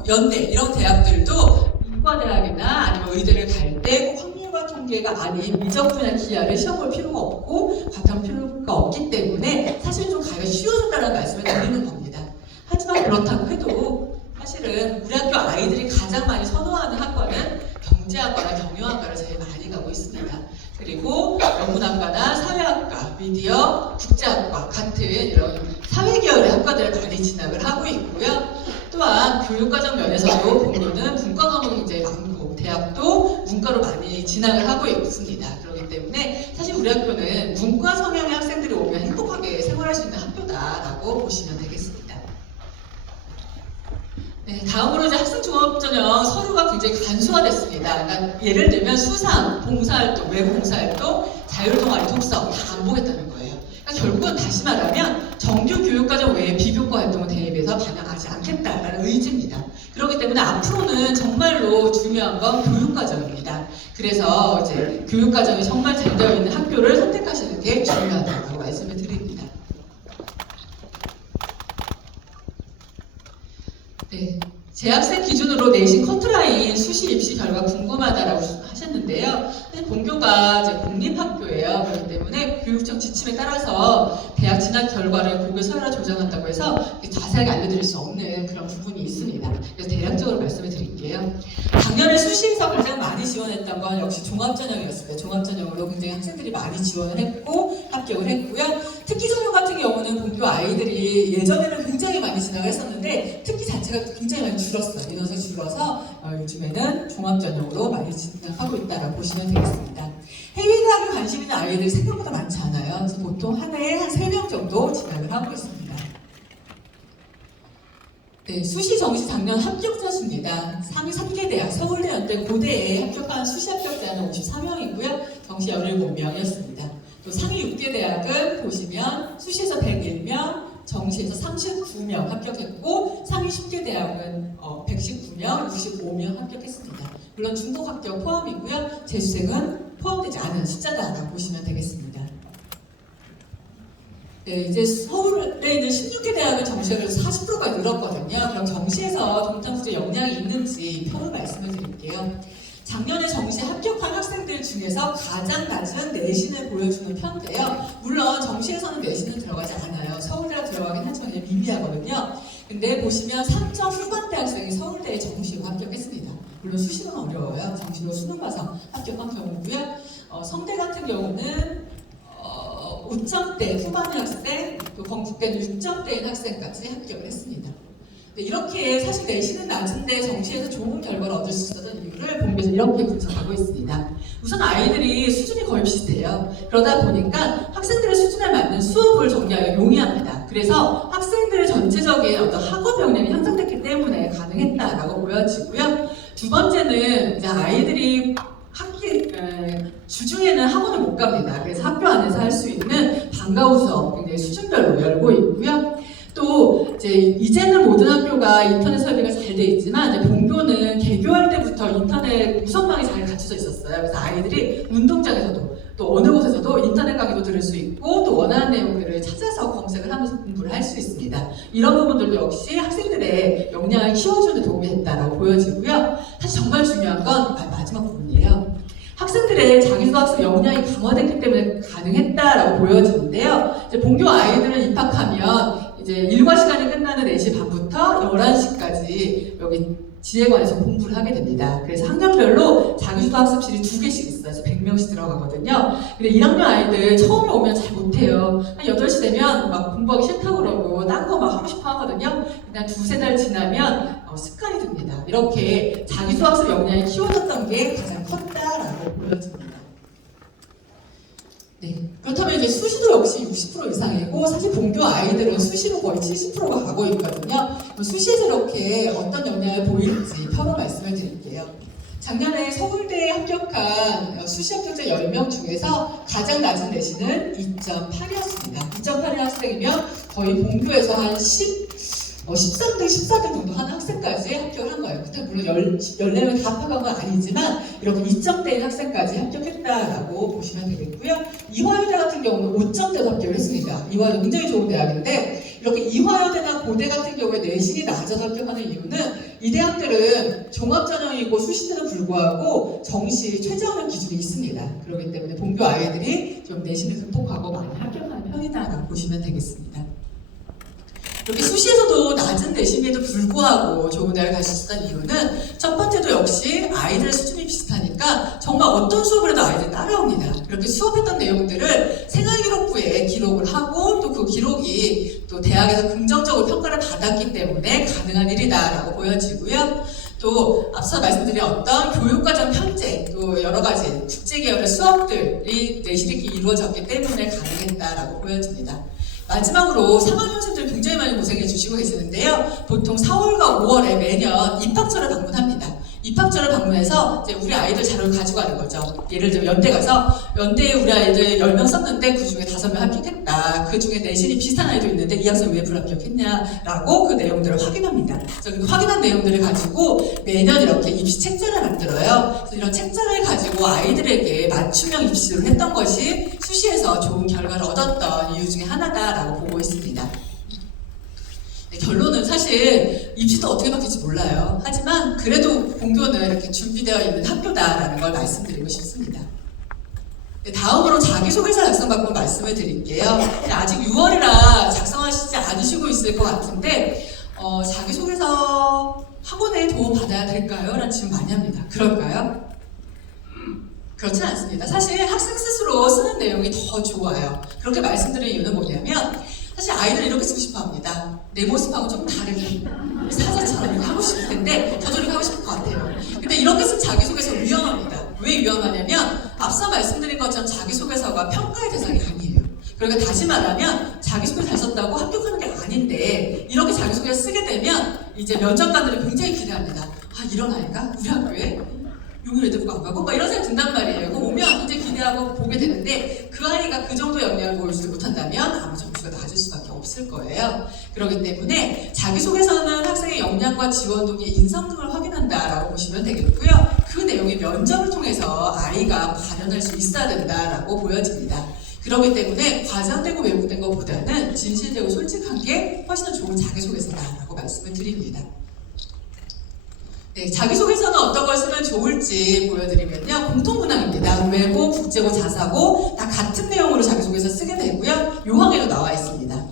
연대 이런 대학들도 이과대학이나 아니면 의대를 갈 때 꼭 확률과 통계가 아닌 미적분이나 기하를 시험 볼 필요가 없고 과탐 필요가 없기 때문에 사실 좀 가기가 쉬워졌다는 말씀을 드리는 겁니다. 하지만 그렇다고 해도 사실은 우리 학교 아이들이 가장 많이 선호하는 학과는 경제학과나 경영학과를 제일 많이 가고 있습니다. 그리고 영문학과나 사회학과, 미디어, 국제학과 같은 이런 사회계열의 학과들을 많이 진학을 하고 있고요. 또한 교육과정 면에서도 본교는 문과 과목이 굉장히 많고 대학도 문과로 많이 진학을 하고 있습니다. 그렇기 때문에 사실 우리 학교는 문과 성향의 학생들이 오면 행복하게 생활할 수 있는 학교다라고 보시면 되겠습니다. 네, 다음으로 이제 학생종합전형 서류가 굉장히 간소화됐습니다. 그러니까 예를 들면 수상, 봉사활동, 외부봉사활동, 자율동아리, 독서 다 안 보겠다는 거예요. 그러니까 결국은 다시 말하면 정규 교육과정 외에 비교과 활동을 대입해서 반영하지 않겠다라는 의지입니다. 그렇기 때문에 앞으로는 정말로 중요한 건 교육과정입니다. 그래서 이제 교육과정이 정말 잘 되어 있는 학교를 선택하시는 게 중요하다고 말씀을 드립니다. 네, 재학생 기준으로 내신 커트라인 수시 입시 결과 궁금하다라고 하셨는데요. 사실 본교가 이제 공립학교예요. 그렇기 때문에 교육청 지침에 따라서 대학 진학 결과를 고교 서열화 조정한다고 해서 자세하게 알려드릴 수 없는 그런 부분이 있습니다. 그래서 대략적으로 말씀을 드릴게요. 작년에 수시에서 가장 많이 지원했던 건 역시 종합전형이었습니다. 종합전형으로 굉장히 학생들이 많이 지원을 했고 합격을 했고요. 특기전형 같은 경우는 본교 아이들이 예전에는 굉장히 많이 진학을 했었는데 특기 자체가 굉장히 많이 줄었어요. 인원수가 줄어서 요즘에는 종합전형으로 많이 진학하고 있다고 보시면 되겠습니다. 해외대학에 관심 있는 아이들이 생각보다 많지 않아요. 그래서 보통 한 해에 한 3명 정도 진학을 하고 있습니다. 네, 수시 정시 작년 합격자 수입니다. 상위 3개 대학, 서울대, 연대, 고대에 합격한 수시 합격자는 54명이고요. 정시 17명이었습니다. 또 상위 6개 대학은 보시면 수시에서 101명, 정시에서 39명 합격했고 상위 10개 대학은 119명, 65명 합격했습니다. 물론 중복 합격 포함이고요. 재수생은 포함되지 않은 숫자다라고 보시면 되겠습니다. 네, 이제 서울에 있는 16개 대학은 정시가 그래서 40%가 늘었거든요. 그럼 정시에서 동탄국제 역량이 있는지 표를 말씀을 드릴게요. 작년에 정시 합격한 학생들 중에서 가장 낮은 내신을 보여주는 편인데요. 물론 정시에서는 내신은 들어가지 않아요. 서울대가 들어가긴 하지만 미비하거든요. 근데 보시면 3점 후반대 학생이 서울대에 정시로 합격했습니다. 물론 수시는 어려워요. 정시로 수능 봐서 합격한 경우고요. 성대 같은 경우는 5점대 후반의 학생, 또 건국된 6점대인 학생까지 합격을 했습니다. 네, 이렇게 사실 내신은 낮은데 정시에서 좋은 결과를 얻을 수 있었던 이유를 본교에서 이렇게 분석하고 있습니다. 우선 아이들이 수준이 거의 비슷해요. 그러다 보니까 학생들의 수준에 맞는 수업을 정리하기가 용이합니다. 그래서 학생들의 전체적인 어떤 학업 역량이 향상됐기 때문에 가능했다라고 보여지고요. 두 번째는 이제 아이들이 주중에는 학원을 못 갑니다. 그래서 학교 안에서 할 수 있는 방과 후 수업 굉장히 수준별로 열고 있고요. 또 이제는 모든 학교가 인터넷 설비가 잘 돼 있지만 이제 본교는 개교할 때부터 인터넷 무선망이 잘 갖춰져 있었어요. 그래서 아이들이 운동장에서도 또 어느 곳에서도 인터넷 강의도 들을 수 있고 또 원하는 내용들을 찾아서 검색을 하면서 공부를 할 수 있습니다. 이런 부분들도 역시 학생들의 역량을 키워주는 데 도움이 됐다고 보여지고요. 사실 정말 중요한 건 마지막 부분이에요. 학생들의 자기소학습 역량이 강화됐기 때문에 가능했다라고 보여지는데요. 이제 본교 아이들은 입학하면 이제 일과 시간이 끝나는 4시 반부터 11시까지 여기 지혜관에서 공부를 하게 됩니다. 그래서 학년별로 자기소학습실이 2개씩 있어요. 그래서 100명씩 들어가거든요. 근데 1학년 아이들 처음에 오면 잘 못해요. 한 8시 되면 막 공부하기 싫다고 그러고 딴 거 막 하고 싶어 하거든요. 그냥 2-3달 지나면 습관이 듭니다. 이렇게 자기소학습 역량이 키워졌던 게 가장 컸다라고 보여집니다. 네. 그렇다면 이제 수시도 역시 60% 이상이고 사실 본교 아이들은 수시로 거의 70%가 가고 있거든요. 수시에서 이렇게 어떤 역량을 보일지 표로 말씀을 드릴게요. 작년에 서울대에 합격한 수시 합격자 10명 중에서 가장 낮은 내신은 2.8이었습니다. 2.8의 학생이면 거의 본교에서 한 13등, 14등 정도 하는 학생까지 합격을 한 거예요. 그때 물론 14명 다 합격한 건 아니지만 이렇게 2점대인 학생까지 합격했다라고 보시면 되겠고요. 이화여대 같은 경우는 5점대도 합격을 했습니다. 이화여대 굉장히 좋은 대학인데 이렇게 이화여대나 고대 같은 경우에 내신이 낮아서 합격하는 이유는 이 대학들은 종합전형이고 수시대도 불구하고 정시 최저하는 기준이 있습니다. 그렇기 때문에 본교 아이들이 좀 내신을 극복하고 많이 합격하는 편이다라고 보시면 되겠습니다. 이렇게 수시에서도 낮은 내신에도 불구하고 좋은 대학을 갈 수 있었던 이유는 첫 번째도 역시 아이들의 수준이 비슷하니까 정말 어떤 수업을 해도 아이들이 따라옵니다. 이렇게 수업했던 내용들을 생활기록부에 기록을 하고 또 그 기록이 또 대학에서 긍정적으로 평가를 받았기 때문에 가능한 일이다라고 보여지고요. 또 앞서 말씀드린 어떤 교육과정 편제 또 여러 가지 국제계열의 수업들이 내실 있게 이루어졌기 때문에 가능했다라고 보여집니다. 마지막으로 3학년생들 굉장히 많이 고생해 주시고 계시는데요. 보통 4월과 5월에 매년 입학처를 방문합니다. 입학처를 방문해서 이제 우리 아이들 자료를 가지고 가는 거죠. 예를 들면 연대 가서 연대에 우리 아이들 10명 썼는데 그 중에 5명 합격했다. 그 중에 내신이 비슷한 아이도 있는데 이 학생 왜 불합격했냐라고 그 내용들을 확인합니다. 그래서 그 확인한 내용들을 가지고 매년 이렇게 입시 책자를 만들어요. 그래서 이런 책자를 가지고 아이들에게 맞춤형 입시를 했던 것이 수시에서 좋은 결과를 얻었던 이유 중에 하나다라고 보고 있습니다. 결론은 사실 입시도 어떻게 바뀔지 몰라요. 하지만 그래도 본교는 이렇게 준비되어 있는 학교다라는 걸 말씀드리고 싶습니다. 다음으로 자기소개서 작성 방법 말씀을 드릴게요. 아직 6월이라 작성하시지 않으시고 있을 것 같은데 자기소개서 학원에 도움 받아야 될까요? 라는 질문 많이 합니다. 그럴까요? 그렇진 않습니다. 사실 학생 스스로 쓰는 내용이 더 좋아요. 그렇게 말씀드린 이유는 뭐냐면 사실 아이들은 이렇게 쓰고 싶어 합니다. 내 모습하고 좀 다르게 사자처럼 이렇게 하고 싶을 텐데 저도 이렇게 하고 싶을 것 같아요. 근데 이렇게 쓴 자기소개서 위험합니다. 왜 위험하냐면 앞서 말씀드린 것처럼 자기소개서가 평가의 대상이 아니에요. 그러니까 다시 말하면 자기소개 잘 썼다고 합격하는 게 아닌데 이렇게 자기소개 쓰게 되면 이제 면접관들이 굉장히 기대합니다. 아 이런 아이가 우리 학교에 용인 애들고 안 가고 막 이런 생각이 든단 말이에요. 오면 이제 기대하고 보게 되는데 그 아이가 그 정도 역량을 보여주지 못한다면 아마 점수가 낮을 수밖에 없을 거예요. 그렇기 때문에 자기소개서는 학생의 역량과 지원 동기, 인성 등을 확인한다라고 보시면 되겠고요. 그 내용이 면접을 통해서 아이가 발현할 수 있어야 된다라고 보여집니다. 그렇기 때문에 과장되고 왜곡된 것보다는 진실되고 솔직한 게 훨씬 더 좋은 자기소개서다라고 말씀을 드립니다. 네, 자기소개서는 어떤 걸 쓰면 좋을지 보여드리면요. 공통문항입니다. 외고, 국제고, 자사고 다 같은 내용으로 자기소개서 쓰게 되고요. 요항에도 나와 있습니다.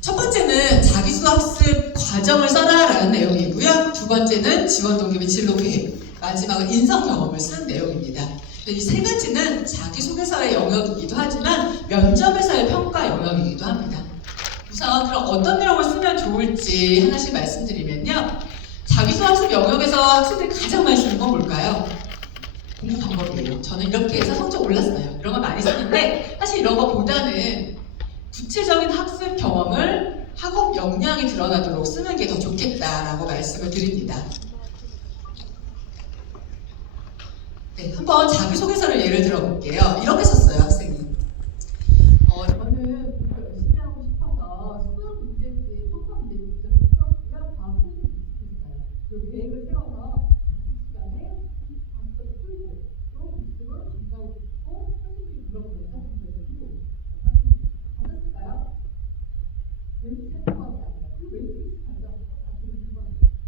첫 번째는 자기수학습 과정을 써라라는 내용이고요. 두 번째는 지원 동기 및 진로 계획, 마지막은 인성 경험을 쓰는 내용입니다. 이 세 가지는 자기소개서의 영역이기도 하지만 면접에서의 평가 영역이기도 합니다. 우선 그럼 어떤 내용을 쓰면 좋을지 하나씩 말씀드리면요. 자기소학습 영역에서 학생들이 가장 많이 쓰는 건 뭘까요? 공부 방법이에요. 저는 이렇게 해서 성적 올랐어요. 이런 거 많이 쓰는데 사실 이런 거보다는 구체적인 학습 경험을 학업 역량이 드러나도록 쓰는 게 더 좋겠다라고 말씀을 드립니다. 네, 한번 자기소개서를 예를 들어볼게요. 이렇게 썼어요, 학생이. 저는 공부 열심히 하고 싶어서 수능 문제집, 통합 문제집 좀 풀었고요. 다음 수능 있어요. 그 계획을 세워서 시간에 방법을 풀고 또 공식으로 정답을 듣고 선생님이 물어보면서 문제를 풀고 받았을까요? 왠지 잘한 것 같지 않아요? 왠지 잘한 것 같아요.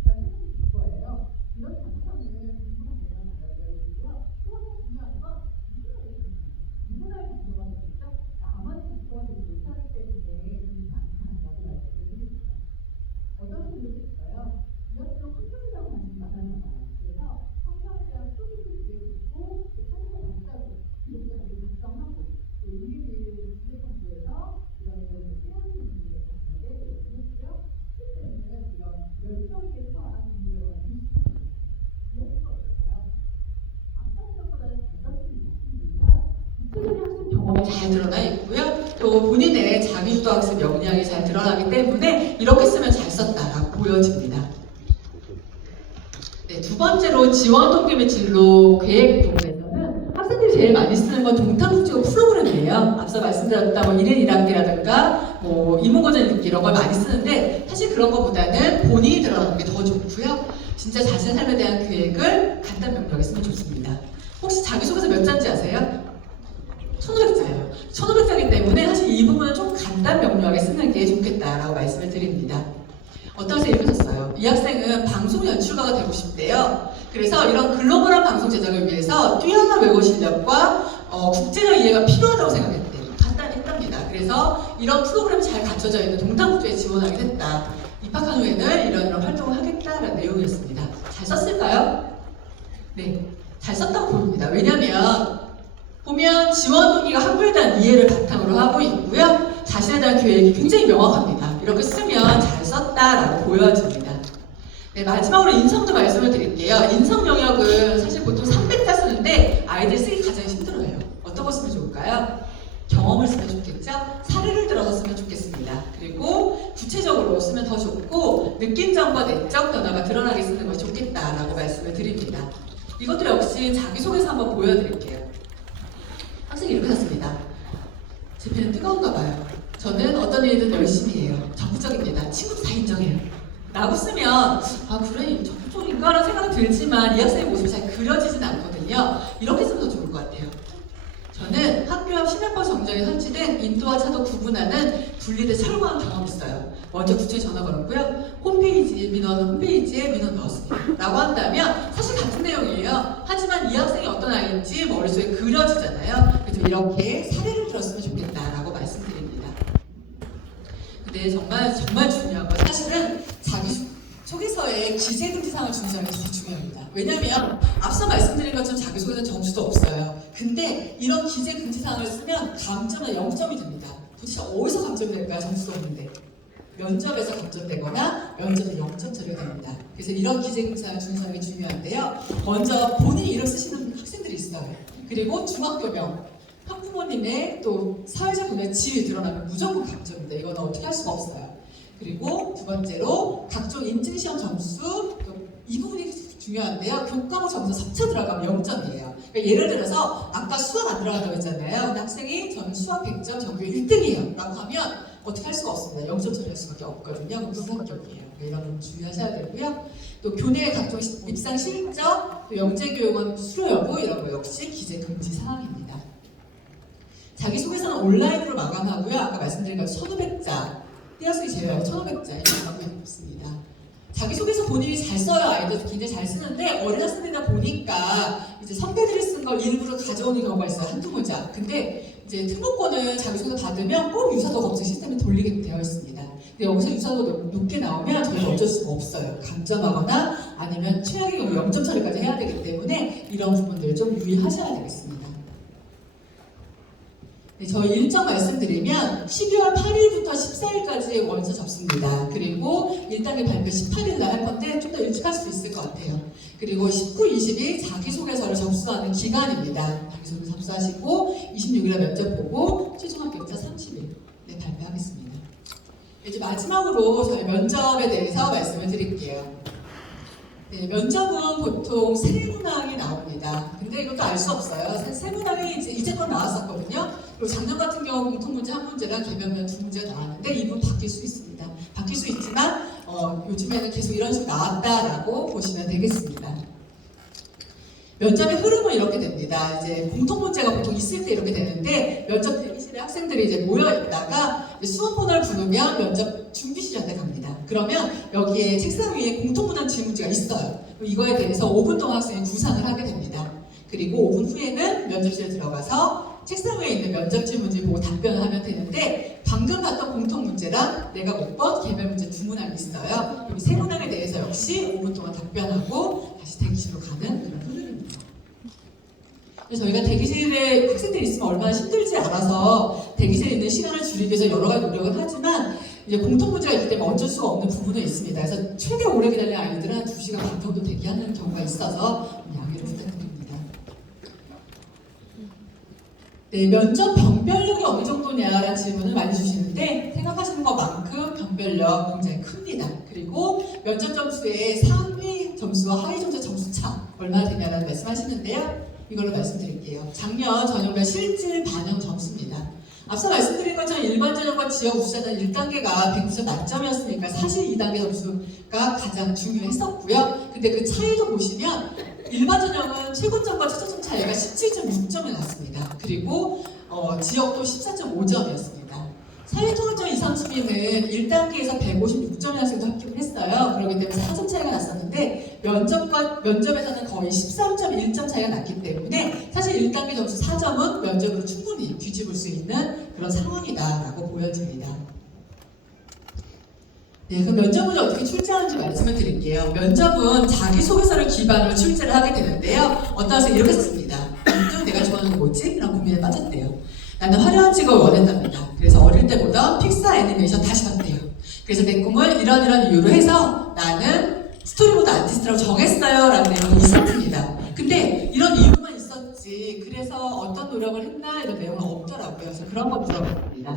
생각이 들 거예요. 이런 작성은 공부가 되면 알아야 되고요. 또 하나 중요한 건 누구나의 정도가 되겠죠? 나만의 정도가 되지 못하기 때문에 그렇지 않다라고 말씀을 드립니다. 어떤 분들이 있어요? 이학생 환경이라고 말하나 봐요. 그래서 환경에 대한 소비를 기획했고 성과 작가고 기록자를 작성하고 또 일일이 기획본부에서 이런 내용을 떼어내는 분들을 봤는데 했고요. 실제는 이런 열정 있게 태어난 분들을 만들 수 있습니다. 이학생은 어떨까요? 앞선보다는 잘 썼습니다. 구체적인 학습 경험이 잘 드러나 있고요. 또 본인의 자기주도 학습 역량이 잘 드러나기 때문에 이렇게 쓰면 잘 썼다라고 보여집니다. 네, 두 번째로 지원 동기 및 진로 계획 부분에서는 학생들이 제일 많이 쓰는 건 동탄국제고 프로그램이에요. 앞서 말씀드렸던 뭐 1인 1학기라든가 뭐 이문고전 읽기 이런 걸 많이 쓰는데 사실 그런 것보다는 본인이 들어가는 게 더 좋고요. 진짜 자신의 삶에 대한 계획을 간단 명료하게 쓰면 좋습니다. 혹시 자기소개서 몇 자인지 아세요? 1500자예요. 1500자이기 때문에 사실 이 부분은 좀 간단 명료하게 쓰는 게 좋겠다라고 말씀을 드립니다. 어떤 학생이 이렇게 썼어요. 이 학생은 방송 연출가가 되고 싶대요. 그래서 이런 글로벌한 방송 제작을 위해서 뛰어난 외국 실력과 국제적 이해가 필요하다고 생각했대요. 간단했답니다. 그래서 이런 프로그램이 잘 갖춰져 있는 동탄국제에 지원하게 됐다. 입학한 후에는 이런 활동을 하겠다라는 내용이었습니다. 잘 썼을까요? 네, 잘 썼다고 보입니다. 왜냐하면 보면 지원 동기가 학부에 대한 이해를 바탕으로 하고 있고요. 자신에 대한 계획이 굉장히 명확합니다. 이렇게 쓰면 잘 썼다라고 보여집니다. 네, 마지막으로 인성도 말씀을 드릴게요. 인성 영역은 사실 보통 300자 쓰는데 아이들 쓰기 가장 힘들어요. 어떤 거 쓰면 좋을까요? 경험을 쓰면 좋겠죠? 사례를 들어서 쓰면 좋겠습니다. 그리고 구체적으로 쓰면 더 좋고 느낌점과 내적 변화가 드러나게 쓰는 것이 좋겠다라고 말씀을 드립니다. 이것도 역시 자기소개서 한번 보여드릴게요. 학생이 이렇게 썼습니다. 제 배는 뜨거운가 봐요. 저는 어떤 일이든 열심히 해요. 적극적입니다. 친구도 다 인정해요. 라고 쓰면 아 그래 적극적인가? 라는 생각이 들지만 이 학생의 모습이 잘 그려지진 않거든요. 이렇게 쓰면 더 좋을 것 같아요. 저는 학교 앞 시내버스 정류장에 설치된 인도와 차도 구분하는 분리대 철거한 경험이 있어요. 먼저 구청에 전화 걸었고요. 홈페이지에 민원 넣었습니다. 라고 한다면 사실 같은 내용이에요. 하지만 이 학생이 어떤 아이인지 머릿속에 그려지잖아요. 그래서 이렇게 사례를 들었으면 좋겠다라고 말씀드립니다. 근데 정말 중요한 건 사실은 자기 소개서에 기재금지사항을 준수하는 게 더 중요합니다. 왜냐하면 앞서 말씀드린 것처럼 자기소개서는 점수도 없어요. 근데 이런 기재금지사항을 쓰면 감점은 0점이 됩니다. 도대체 어디서 감점이 될까요? 점수도 없는데. 면접에서 감점되거나 면접에 0점 처리가 됩니다. 그래서 이런 기재금지사항을 준수하는 게 중요한데요. 먼저 본인 이름 쓰시는 학생들이 있어요. 그리고 중학교명, 학부모님의 또 사회적 분야 지위 드러나면 무조건 감점입니다. 이건 어떻게 할 수가 없어요. 그리고 두 번째로 각종 인증시험 점수, 이 부분이 중요한데요. 교과목 점수 섭차 들어가면 0점이에요. 그러니까 예를 들어서 아까 수학 안 들어간다고 했잖아요. 근데 학생이 저는 수학 100점 전교 1등이에요 라고 하면 어떻게 할 수가 없습니다. 0점 처리할 수밖에 없거든요. 불합격이에요. 이런 건 주의하셔야 되고요. 또 교내 각종 입상 실적, 또 영재교육원 수료 여부 이런 거 역시 기재 금지 사항입니다. 자기소개서는 온라인으로 마감하고요. 아까 말씀드린 것처럼 1500자, 띄어쓰기 제외하고 1500자 마감해 놓습니다. 자기소개서 본인이 잘 써요. 아이들 굉장히 잘 쓰는데 어린 학생들이다 보니까 이제 선배들이 쓴 걸 일부러 가져오는 경우가 있어요. 한두 문장. 근데 이제 특목고는 자기소개서 받으면 꼭 유사도 검증 시스템에 돌리게 되어 있습니다. 근데 여기서 유사도 높게 나오면 저희가 어쩔 수가 없어요. 감점하거나 아니면 최악의 경우 0점 처리까지 해야 되기 때문에 이런 부분들 좀 유의하셔야 되겠습니다. 네, 저희 일정 말씀드리면 12월 8일부터 14일까지 원서 접습니다. 그리고 1단계 발표 18일 날 할 건데 좀 더 일찍 할 수 있을 것 같아요. 그리고 19, 20일 자기소개서를 접수하는 기간입니다. 자기소개 접수하시고 26일에 면접 보고 최종 합격자 30일 네, 발표하겠습니다. 이제 마지막으로 저희 면접에 대해서 말씀을 드릴게요. 네, 면접은 보통 세 문항이 나옵니다. 근데 이것도 알 수 없어요. 세 문항이 이제껏 나왔었거든요. 그리고 작년 같은 경우 공통문제 한 문제랑 개변면 두 문제가 나왔는데 이분 바뀔 수 있습니다. 바뀔 수 있지만 요즘에는 계속 이런 식으로 나왔다라고 보시면 되겠습니다. 면접의 흐름은 이렇게 됩니다. 이제 공통문제가 보통 있을 때 이렇게 되는데 면접 대기실에 학생들이 이제 모여 있다가 수험 번호를 부르면 면접 준비 시간에 갑니다. 그러면 여기에 책상 위에 공통문항 질문지가 있어요. 이거에 대해서 5분 동안 학생이 구상을 하게 됩니다. 그리고 5분 후에는 면접실에 들어가서 책상 위에 있는 면접 질문지 보고 답변을 하면 되는데 방금 봤던 공통문제랑 내가 못 본 개별문제 두 문항이 있어요. 이 세 문항에 대해서 역시 5분 동안 답변하고 다시 대기실로 가는 그런 흐름입니다. 저희가 대기실에 학생들이 있으면 얼마나 힘들지 알아서 대기실에 있는 시간을 줄이기 위해서 여러 가지 노력을 하지만 이제 공통문제가 있기 때문에 어쩔 수가 없는 부분은 있습니다. 그래서 최대 오래 기다리는 아이들은 2시간 반 정도 대기하는 경우가 있어서 양해를 부탁드립니다. 네, 면접 변별력이 어느 정도냐라는 질문을 많이 주시는데 생각하시는 것만큼 변별력 굉장히 큽니다. 그리고 면접 점수의 상위 점수와 하위 점수 점수 차 얼마나 되냐라는 말씀하시는데요. 이걸로 말씀드릴게요. 작년 전형별 실질 반영 점수입니다. 앞서 말씀드린 것처럼 일반 전형과 지역 우수자는 1단계가 100점 만점이었으니까 사실 2단계 점수가 가장 중요했었고요. 근데 그 차이도 보시면 일반 전형은 최고점과 최저점 차이가 17.6점이 났습니다. 그리고 지역도 14.5점이었습니다. 사회통합점 이상 수비는 1단계에서 156점의 학생도 합격을 했어요. 그렇기 때문에 4점 차이가 났었는데 면접에서는 거의 13.1점 차이가 났기 때문에 사실 1단계 점수 4점은 면접으로 충분히 뒤집을 수 있는 그런 상황이다라고 보여집니다. 네, 그럼 면접은 어떻게 출제하는지 말씀을 드릴게요. 면접은 자기소개서를 기반으로 출제를 하게 되는데요. 어떤 학생이 이렇게 썼습니다. 내가 좋아하는 게 뭐지? 이런 고민에 빠졌대요. 나는 화려한 직업을 원했답니다. 그래서 어릴 때 보던 픽사 애니메이션 다시 봤대요. 그래서 내 꿈을 이런 이유로 해서 나는 스토리보드 아티스트라고 정했어요. 라는 내용이 있었습니다. 근데 이런 이유만 있었지 그래서 어떤 노력을 했나 이런 내용은 없더라고요. 그래서 그런 거 물어봤습니다.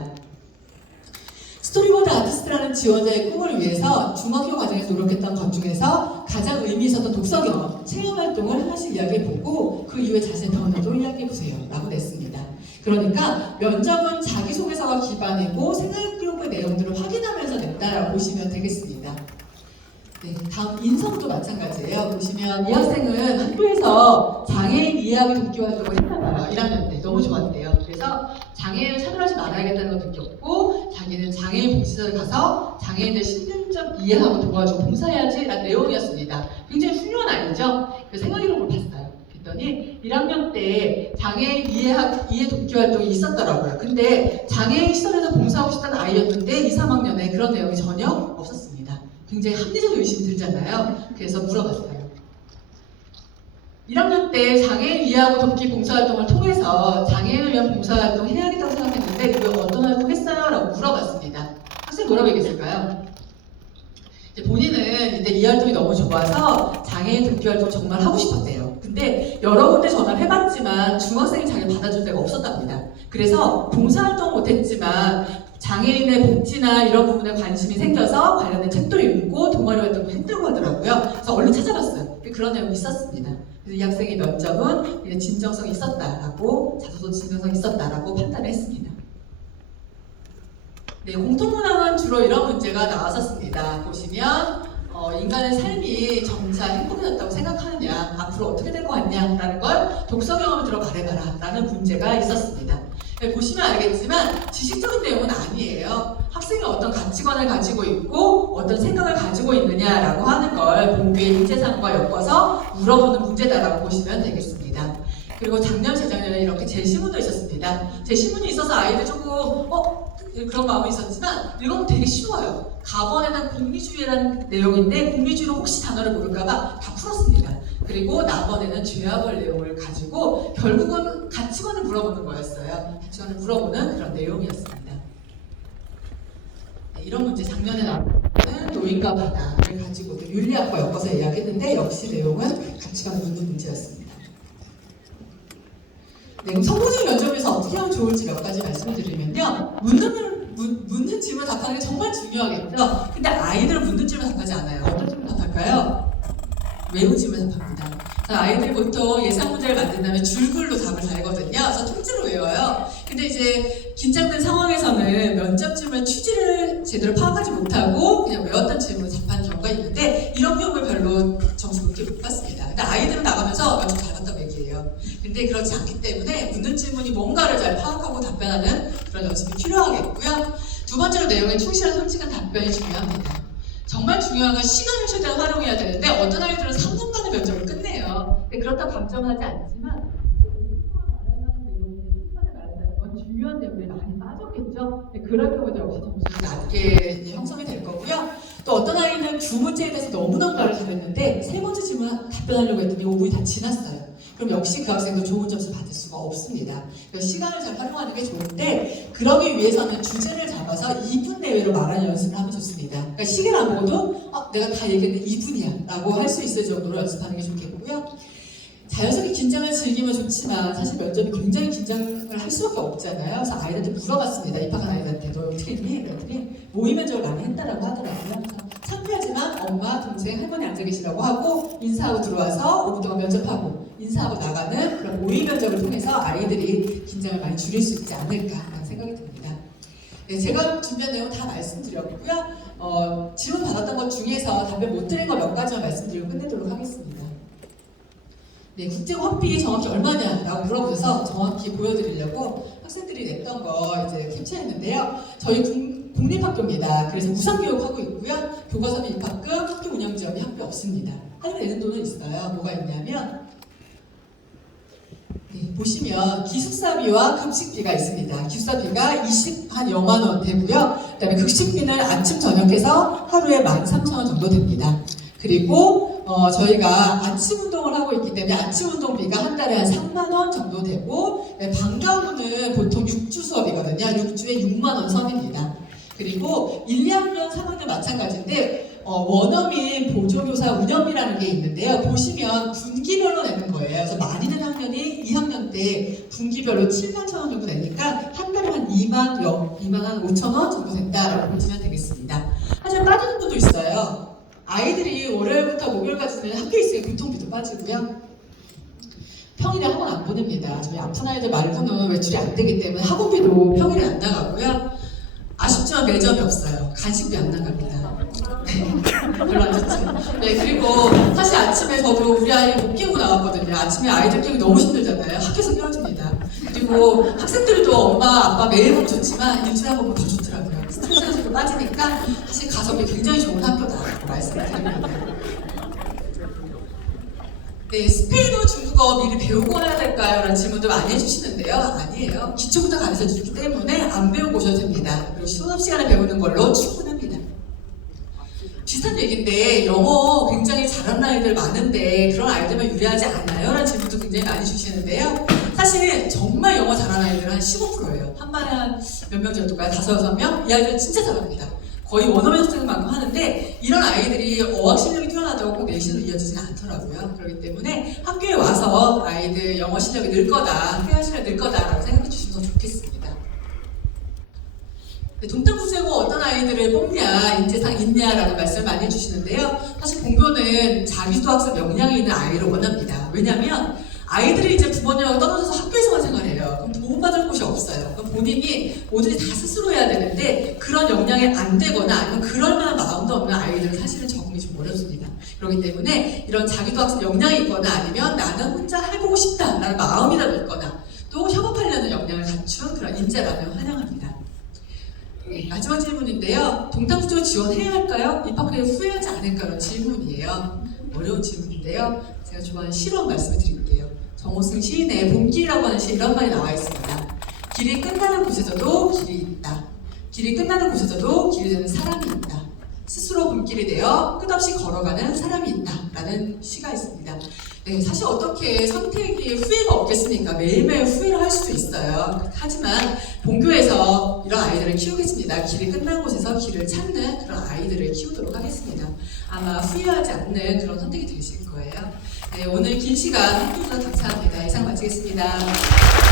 스토리보드 아티스트라는 지원자의 꿈을 위해서 중학교 과정에서 노력했던 것 중에서 가장 의미 있었던 독서 경험, 체험 활동을 하나씩 이야기해보고 그 이후에 자신의 변화도 이야기해보세요 라고 냈습니다. 그러니까 면접은 자기소개서가 기반이고 생활기록의 내용들을 확인하면서 냈다라고 보시면 되겠습니다. 네, 다음 인성도 마찬가지예요. 보시면 이 학생은 학교에서 장애인 이해하기 돕기 활동을 했나봐요. 1학년 때 너무 좋았대요. 그래서 장애인을 차별하지 말아야겠다는 걸 느꼈고 자기는 장애인 복지사를 가서 장애인들 심리적 이해하고 도와주고 봉사해야지 라는 내용이었습니다. 굉장히 훌륭한 아이죠. 그래서 생활기록을 봤어요. 그랬더니 1학년 때 장애인 이해 돕기 활동이 있었더라고요. 근데 장애인 시설에서 봉사하고 싶다는 아이였는데 2, 3학년에 그런 내용이 전혀 없었습니다. 굉장히 합리적 의심이 들잖아요. 그래서 물어봤어요. 1학년 때 장애인 이해하고 돕기 봉사활동을 통해서 장애인을 위한 봉사활동 해야겠다고 생각했는데 그걸 어떤 활동 했어요? 라고 물어봤습니다. 학생이 뭐라고 얘기했을까요? 본인은 이때 이 활동이 너무 좋아서 장애인 돕기 활동 정말 하고 싶었대요. 근데 여러 군데 전화를 해봤지만 중학생이 자기를 받아줄 데가 없었답니다. 그래서 봉사활동 못했지만 장애인의 복지나 이런 부분에 관심이 생겨서 관련된 책도 읽고 동아리 활동도 했다고 하더라고요. 그래서 얼른 찾아봤어요. 그런 내용이 있었습니다. 그래서 이 학생의 면접은 진정성이 있었다라고 자소서 진정성이 있었다라고 판단을 했습니다. 네, 공통문항은 주로 이런 문제가 나왔었습니다. 보시면 인간의 삶이 점차 행복해졌다고 생각하느냐, 앞으로 어떻게 될 것 같냐라는 걸 독서 경험을 들어 말해봐라 라는 문제가 있었습니다. 네, 보시면 알겠지만 지식적인 내용은 아니에요. 학생이 어떤 가치관을 가지고 있고 어떤 생각을 가지고 있느냐라고 하는 걸 본교의 인재상과 엮어서 물어보는 문제다라고 보시면 되겠습니다. 그리고 작년, 재작년에 이렇게 제시문도 있었습니다. 제시문이 있어서 아이들 조금 그런 마음이 있었지만 읽으면 되게 쉬워요. 가번에 대한 공리주의라는 내용인데 공리주의로 혹시 단어를 모를까봐 다 풀었습니다. 그리고 나번에는 죄와벌 내용을 가지고 결국은 가치관을 물어보는 거였어요. 가치관을 물어보는 그런 내용이었습니다. 네, 이런 문제 작년에 나왔는 노인과 바다를 가지고 윤리학과 엮어서 이야기했는데 역시 내용은 가치관을 묻는 문제였습니다. 네, 그럼 성공적 면접에서 어떻게 하면 좋을지 몇 가지 말씀드리면요. 묻는 질문 답하는 게 정말 중요하겠죠. 근데 아이들은 묻는 질문 답하지 않아요. 어떤 질문 답할까요? 외운 질문 답합니다. 아이들이 보통 예상 문제를 만든 다음에 줄글로 답을 달거든요. 그래서 통째로 외워요. 근데 이제 긴장된 상황에서는 면접 질문 취지를 제대로 파악하지 못하고 그냥 외웠던 질문을 답하는 경우가 있는데 이런 경우에 별로 점수 높게 못 받습니다. 근데 아이들은 나가면서 면접 잘 봤다고 얘기해요. 근데 그렇지 않기 때문에 묻는 질문이 뭔가를 잘 파악하고 답변하는 그런 연습이 필요하겠고요. 두 번째로 내용에 충실한 솔직한 답변이 중요합니다. 정말 중요한 건 시간을 최대한 활용해야 되는데 어떤 아이들은 3분간의 면접을 끝내요. 그렇다고 감점하지 않지만 중요한 내용들이 많이 빠졌겠죠. 그럴 경우도 역시 점수가 낮게 형성이 될 거고요. 또 어떤 아이는 두 문제에 대해서 너무너무 말을 잘했는데 세 번째 질문 답변하려고 했더니 5분이 다 지났어요. 그럼 역시 그 학생도 좋은 점수 받을 수가 없습니다. 그래서 시간을 잘 활용하는 게 좋은데 그러기 위해서는 주제를 잡아서 2분 내외로 말하는 연습을 하면 좋습니다. 그러니까 시계를 안 보고도 내가 다 얘기했는데 2분이야 라고 할 수 있을 정도로 연습하는 게 좋겠고요. 자연스럽게 긴장을 즐기면 좋지만 사실 면접이 굉장히 긴장을 할 수밖에 없잖아요. 그래서 아이들한테 물어봤습니다. 입학한 아이들한테 너 어떻게 했니? 그랬더니 모의 면접을 많이 했다라고 하더라고요. 창피하지만 엄마, 동생, 할머니 앉아 계시라고 하고 인사하고 들어와서 5분 동안 면접하고 인사하고 나가는 그런 모의 면접을 통해서 아이들이 긴장을 많이 줄일 수 있지 않을까라는 생각이 듭니다. 네, 제가 준비한 내용 다 말씀드렸고요. 질문 받았던 것 중에서 답변 못 드린 거 몇 가지만 말씀드리고 끝내도록 하겠습니다. 네, 국제고 학비 정확히 얼마냐라고 물어보셔서 정확히 보여드리려고 학생들이 냈던 거 이제 캡처했는데요. 저희 공립학교입니다. 그래서 무상교육하고 있고요. 교과서비 입학금, 학교 운영지원비 학비 없습니다. 하지만 내는 돈은 있어요. 뭐가 있냐면 네, 보시면 기숙사비와 급식비가 있습니다. 기숙사비가 한 0만 원 되고요. 그다음에 급식비는 아침 저녁해서 하루에 13,000원 정도 됩니다. 그리고 저희가 아침 운동을 하고 있기 때문에 아침 운동비가 한 달에 한 3만 원 정도 되고 방과후는 보통 6주 수업이거든요. 6주에 6만 원 선입니다. 그리고 1, 2학년, 3학년 마찬가지인데 원어민 보조교사 운영비라는 게 있는데요. 보시면 분기별로 내는 거예요. 그래서 많이 는 학년이 2학년 때 분기별로 7만 1천 원 정도 내니까 한 달에 한 2만 5천 원 정도 된다라고 보시면 되겠습니다. 하지만 빠지는 분도 있어요. 아이들이 월요일부터 목요일까지는 학교에 있으니까 교통비도 빠지고요. 평일에 학원 안 보냅니다. 저희 아픈 아이들 말고는 외출이 안 되기 때문에 학원비도 평일에 안 나가고요. 아쉽지만 매점이 없어요. 간식비 안 나갑니다. 별로 안 좋죠. 네, 그리고 사실 아침에 저도 우리 아이 못 깨우고 나왔거든요. 아침에 아이들 깨우기 너무 힘들잖아요. 학교에서 깨워줍니다. 그리고 학생들도 엄마, 아빠 매일 보면 좋지만 일주일에 한 번 더 좋더라고요. 스트레스 해소도 빠지니까 사실 가성비 굉장히 좋은 학교다라고 말씀을 드립니다. 네, 스페인어, 중국어 미리 배우고 와야 될까요? 라는 질문도 많이 해주시는데요. 아니에요. 기초부터 가르쳐 주기 때문에 안 배우고 오셔도 됩니다. 그리고 수업 시간에 배우는 걸로 충분합니다. 비슷한 얘기인데 영어 굉장히 잘하는 아이들 많은데 그런 아이들만 유리하지 않아요? 라는 질문도 굉장히 많이 주시는데요. 사실 정말 영어 잘하는 아이들은 한 15%예요. 한 반에 한 몇 명 정도까지 5, 6명? 이 아이들은 진짜 잘합니다. 거의 원어민 학생만큼 하는데 이런 아이들이 어학 실력이 뛰어나다고 꼭 내신으로 이어지지는 않더라고요. 그렇기 때문에 학교에 와서 아이들 영어 실력이 늘 거다, 회화 실력이 늘 거다라고 생각해 주시면 더 좋겠습니다. 네, 동탄국제고 어떤 아이들을 뽑냐, 인재상 있냐라는 말씀을 많이 해주시는데요. 사실 공교는 자기도 학습 역량이 있는 아이를 원합니다. 왜냐하면 아이들이 이제 부모님하고 떨어져서 학교에서만 생활해요. 그럼 도움받을 곳이 없어요. 그럼 본인이 뭐든지 다 스스로 해야 되는데 그런 역량이 안 되거나 아니면 그럴 만한 마음도 없는 아이들은 사실은 적응이 좀 어렵습니다. 그렇기 때문에 이런 자기도 학습 역량이 있거나 아니면 나는 혼자 해보고 싶다라는 마음이라도 있거나 또 협업하려는 역량을 갖춘 그런 인재라면 환영합니다. 네, 마지막 질문인데요. 동탄국제고 지원해야 할까요? 입학 후에 후회하지 않을까요? 질문이에요. 어려운 질문인데요. 제가 좋아하는 시로 말씀을 드릴게요. 정호승 시인의 봄길이라고 하는 시 이런 말이 나와 있습니다. 길이 끝나는 곳에서도 길이 있다. 길이 끝나는 곳에서도 길이 되는 사람이 있다. 스스로 분길이 되어 끝없이 걸어가는 사람이 있다라는 시가 있습니다. 네, 사실 어떻게 선택이 후회가 없겠습니까? 매일매일 후회를 할 수도 있어요. 하지만 본교에서 이런 아이들을 키우겠습니다. 길이 끝난 곳에서 길을 찾는 그런 아이들을 키우도록 하겠습니다. 아마 후회하지 않는 그런 선택이 되실 거예요. 네, 오늘 긴 시간 함께 해주셔서 감사합니다. 이상 마치겠습니다.